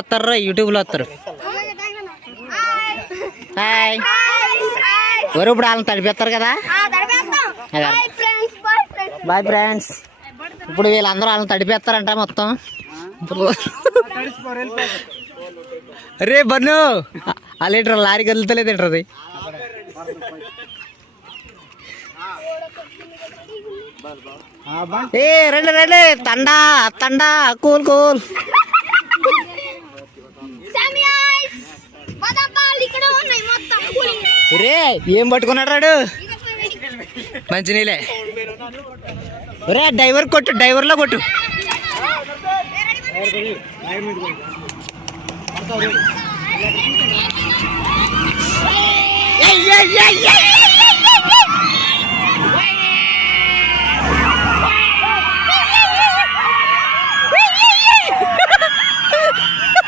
వస్తారు యూట్యూబ్లో వస్తారు. హాయ్ ఎవరు ఇప్పుడు వాళ్ళని తడిపేస్తారు కదా. Bye friends. ఇప్పుడు వీళ్ళందరూ వాళ్ళని తడిపేస్తారంట మొత్తం. అరే బన్ను ఆ లీటర్ లారీ కదులుతలేదు తింటది. ఏ రండి రండి తండా తండా కూల్ కూల్. రే ఏం పట్టుకున్నాడు రాడు. మంచినీళ్ళే. రే డ్రైవర్ కొట్టు, డ్రైవర్లో కొట్టు. ఏయ్